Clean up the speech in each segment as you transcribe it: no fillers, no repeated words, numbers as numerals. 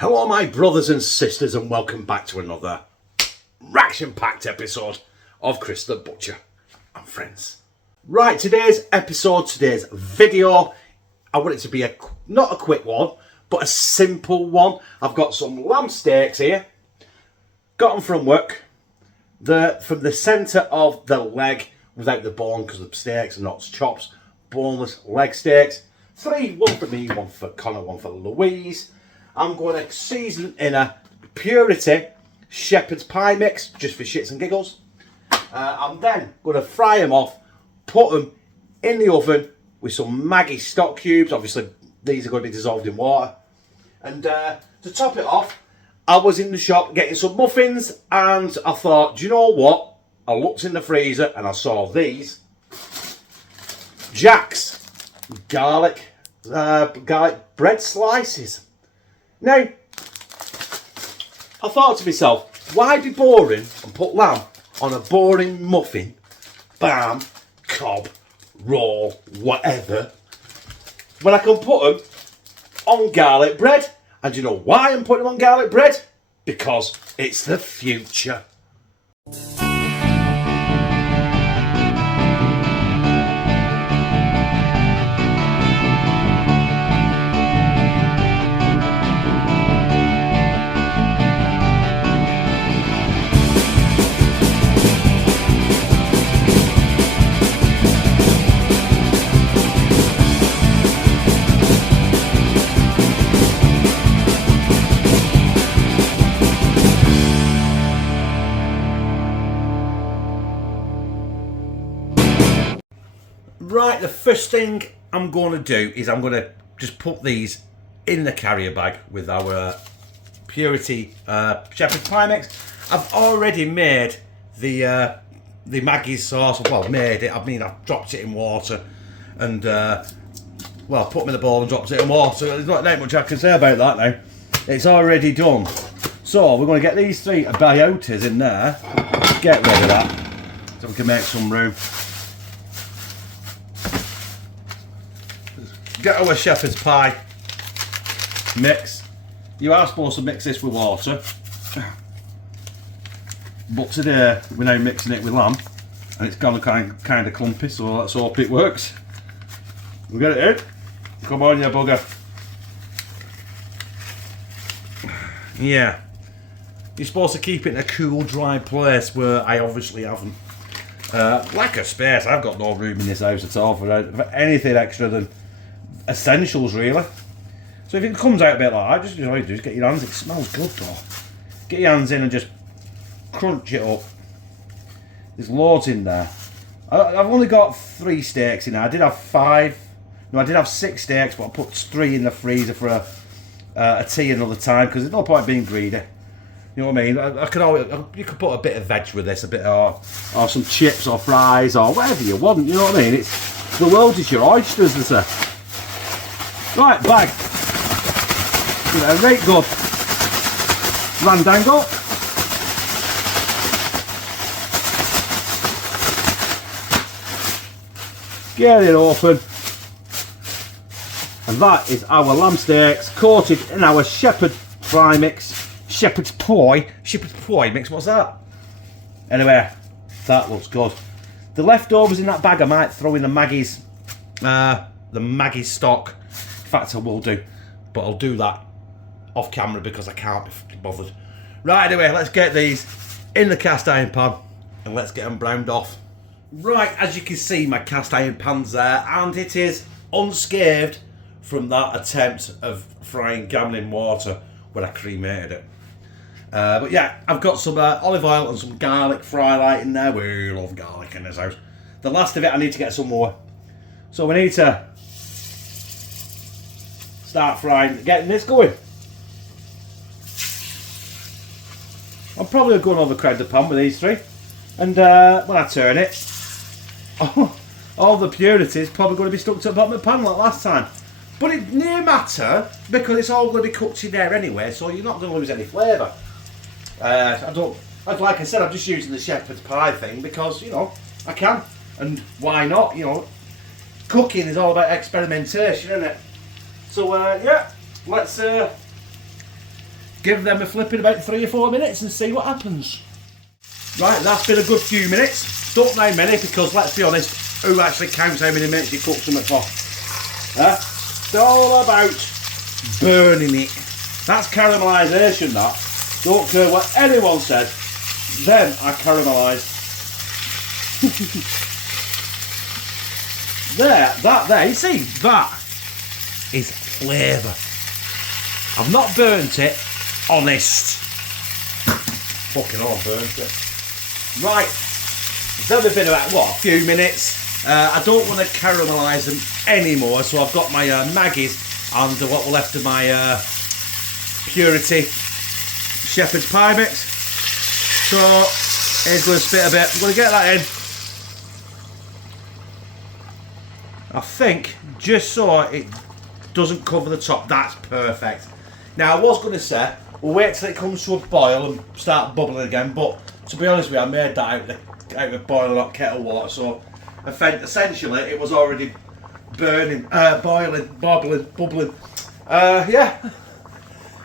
Hello my brothers and sisters and welcome back to another reaction-packed episode of Chris the Butcher and Friends. Right, today's video, I want it to be not a quick one, but a simple one. I've got some lamb steaks here, got them from work, from the centre of the leg, without the bone because the steaks are not chops, boneless leg steaks. Three, one for me, one for Connor, one for Louise. I'm going to season in a Purity shepherd's pie mix, just for shits and giggles. I'm then going to fry them off, put them in the oven with some Maggi stock cubes. Obviously, these are going to be dissolved in water. And to top it off, I was in the shop getting some muffins, and I thought, do you know what? I looked in the freezer and I saw these Jack's garlic bread slices. Now, I thought to myself, why be boring and put lamb on a boring muffin, bam, cob, roll, whatever, when I can put them on garlic bread? And you know why I'm putting them on garlic bread? Because it's the future. Right, the first thing I'm going to do is I'm going to just put these in the carrier bag with our Purity shepherd's pie mix. I've already made the Maggi sauce. Well, made it. I mean, I've dropped it in water and well, put them in the bowl and dropped it in water. There's not that much I can say about that now. It's already done. So we're going to get these three biotas in there. Get rid of that so we can make some room. Get our shepherd's pie mix. You are supposed to mix this with water, but today we're now mixing it with lamb and it's gone kind of clumpy, so let's hope it works. We get it in. Come on, you bugger. Yeah, you're supposed to keep it in a cool, dry place, where I obviously haven't. Lack of space. I've got no room in this house at all for anything extra than essentials, really. So if it comes out a bit like that, just all you do is get your hands. It smells good though. Get your hands in and just crunch it up. There's loads in there. I've only got 3 steaks in there. I did have 5. No, I did have 6 steaks, but I put 3 in the freezer for a tea another time, because there's no point being greedy. You know what I mean? I could always, you could put a bit of veg with this, a bit or some chips or fries or whatever you want. You know what I mean? It's the world is your oysters, they say. Right, bag. Give it a right good randangle. Get it open. And that is our lamb steaks coated in our shepherd fry mix. Shepherd's pie mix, what's that? Anyway, that looks good. The leftovers in that bag I might throw in the Maggi's stock. In fact, I will do, but I'll do that off camera because I can't be bothered. Right, anyway, let's get these in the cast iron pan and let's get them browned off. Right, as you can see, my cast iron pan's there and it is unscathed from that attempt of frying gammon in water when I cremated it. But yeah, I've got some olive oil and some garlic fry light in there. We love garlic in this house. The last of it, I need to get some more. So we need to start frying, getting this going. I'm probably going to overcrowd the pan with these 3. And when I turn it, all the Purity is probably going to be stuck to the bottom of the pan like last time. But it no matter, because it's all going to be cooked in there anyway, so you're not going to lose any flavour. Like I said, I'm just using the shepherd's pie thing because, you know, I can. And why not, you know. Cooking is all about experimentation, isn't it? So, yeah, let's give them a flip in about 3 or 4 minutes and see what happens. Right, that's been a good few minutes. Don't know many because, let's be honest, who actually counts how many minutes you cook something for? It's all about burning it. That's caramelisation, that. Don't care what anyone says. Then I caramelise. there, you see, that is flavour. I've not burnt it, honest. Fucking hell, I've burnt it. Right, then we've been about, what, a few minutes. I don't want to caramelise them anymore, so I've got my Maggies and what were left of my Purity Shepherd's Pie mix. So, here's going to spit a bit. I'm going to get that in. I think, just so it doesn't cover the top, that's perfect. Now, I was going to say, we'll wait till it comes to a boil and start bubbling again, but to be honest with you, I made that out of boiling hot kettle water, so essentially it was already burning, boiling, bubbling. Yeah.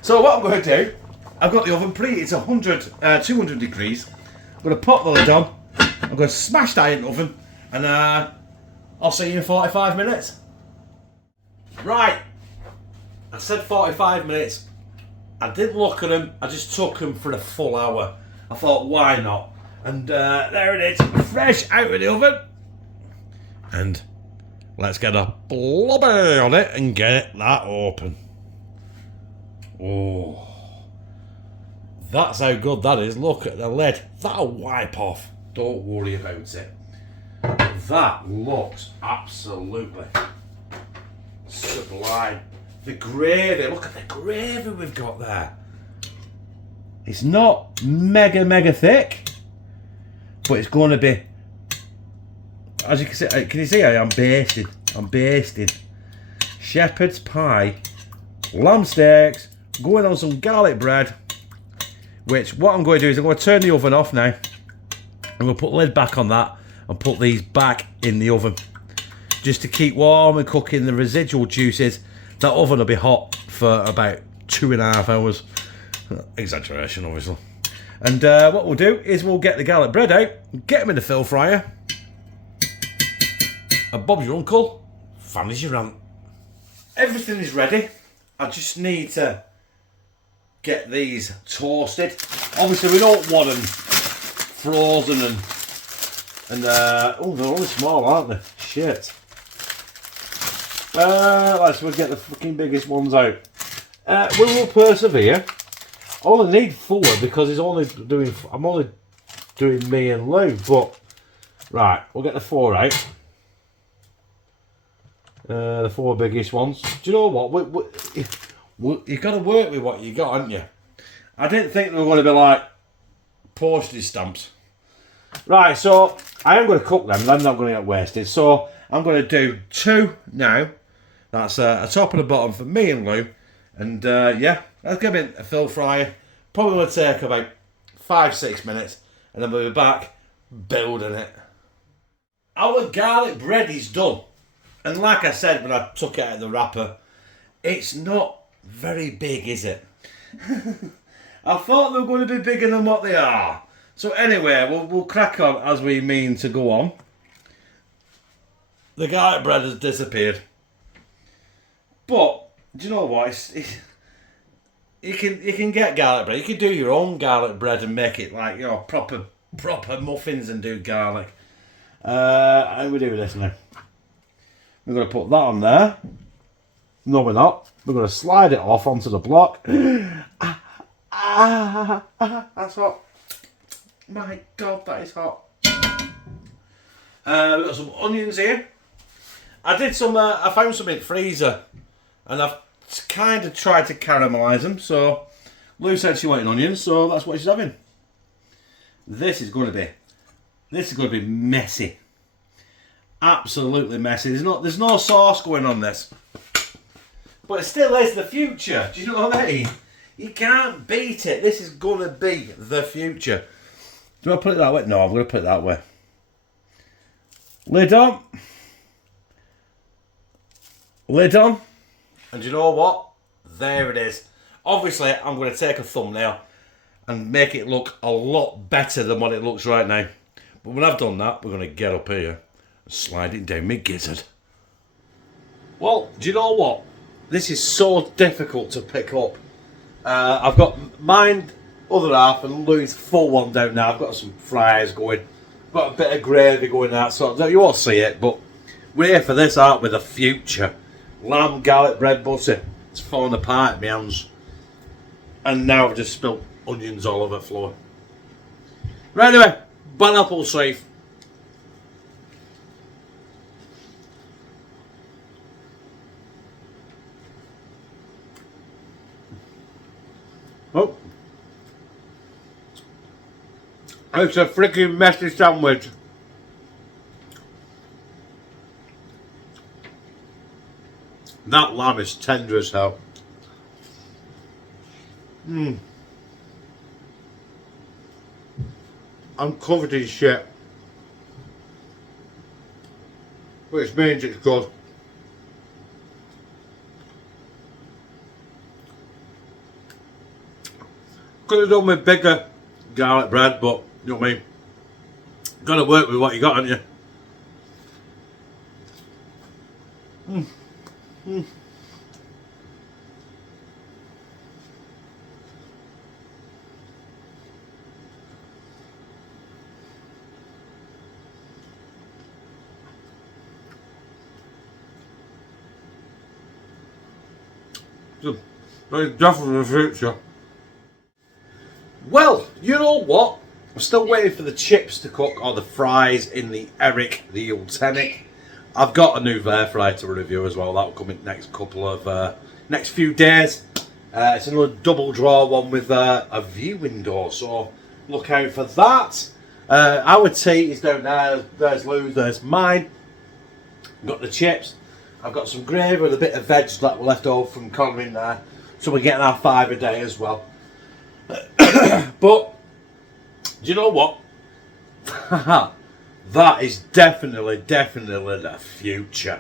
So what I'm going to do, I've got the oven preheated to 200 degrees. I'm going to pop the lid on, I'm going to smash that in the oven, and I'll see you in 45 minutes. Right, I said 45 minutes. I didn't look at them, I just took them for a full hour. I thought, why not? And there it is, fresh out of the oven. And let's get a blobber on it and get that open. Oh, that's how good that is. Look at the lid. That'll wipe off. Don't worry about it. That looks absolutely sublime. The gravy, look at the gravy we've got there. It's not mega thick, but it's going to be, as you can you see I am basting. I'm basting. Shepherd's pie, lamb steaks, going on some garlic bread, which what I'm going to do is I'm going to turn the oven off now. I'm going to put the lid back on that and put these back in the oven just to keep warm and cooking the residual juices. That oven will be hot for about 2.5 hours. Exaggeration, obviously. And what we'll do is we'll get the garlic bread out, get them in the fill fryer, and Bob's your uncle, family's your aunt. Everything is ready. I just need to get these toasted. Obviously, we don't want them frozen and oh, they're only small, aren't they? Shit. Let's get the fucking biggest ones out. We will persevere. I only need 4 because I'm only doing me and Lou, but right, we'll get the 4 out. The 4 biggest ones. Do you know what? You've got to work with what you got, haven't you? I didn't think they were going to be like postage stamps. Right, so I am going to cook them. They're not going to get wasted. So I'm going to do 2 now. That's a top and a bottom for me and Lou. And yeah, I'll give it a fill fryer. Probably going to take about 5-6 minutes. And then we'll be back building it. Our garlic bread is done. And like I said when I took it out of the wrapper, it's not very big, is it? I thought they were going to be bigger than what they are. So anyway, we'll crack on as we mean to go on. The garlic bread has disappeared. But, do you know what? You can get garlic bread. You can do your own garlic bread and make it like, you know, proper muffins and do garlic. How do we do this now? We're going to put that on there. No, we're not. We're going to slide it off onto the block. That's hot. My God, that is hot. We've got some onions here. I found some in the freezer. And I've kind of tried to caramelise them. So, Lou said she wanted onions, so that's what she's having. This is going to be messy. Absolutely messy. There's no sauce going on this. But it still is the future. Do you know what I mean? You can't beat it. This is going to be the future. Do I put it that way? No, I'm going to put it that way. Lid on. Lid on. And you know what? There it is. Obviously, I'm going to take a thumbnail and make it look a lot better than what it looks right now. But when I've done that, we're going to get up here and slide it down my gizzard. Well, do you know what? This is so difficult to pick up. I've got mine, other half, and Louis' full one down now. I've got some fries going. Got a bit of gravy going out, so you won't see it, but we're here for this, aren't we? The future. Lamb, garlic bread, butter. It's falling apart in my hands. And now I've just spilled onions all over the floor. Right, anyway, bon apple safe. Oh. It's a freaking messy sandwich. That lamb is tender as hell. I'm covered in shit, which means it's good. Could have done with bigger garlic bread, but you know what I mean. Got to work with what you got, haven't you? It's definitely the future. Well, you know what? I'm still waiting for the chips to cook, or the fries in the Eric, the Ultenic. I've got a new air fryer to review as well. That will come in next next few days. It's another double drawer one with a view window, so look out for that. Our tea is down there. There's Lou's, there's mine. I've got the chips. I've got some gravy with a bit of veg that were left over from Canon in there. So we're getting our 5 a day as well. But, do you know what? That is definitely the future.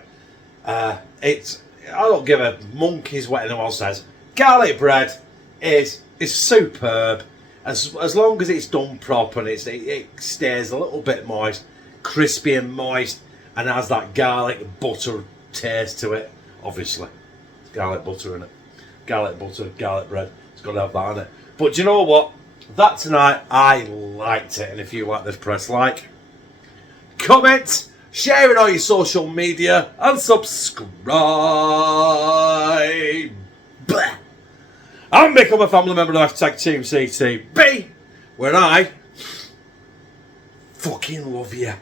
I don't give a monkey's what anyone says. Garlic bread is superb. As long as it's done proper and it stays a little bit moist, crispy and moist, and has that garlic butter taste to it. Obviously, it's garlic butter in it. Garlic butter, garlic bread. It's got to have that in it. But do you know what? That tonight, I liked it. And if you like this, press like, comment, share it on your social media, and subscribe. Blah. And become a family member of #TeamCTB, where I fucking love you.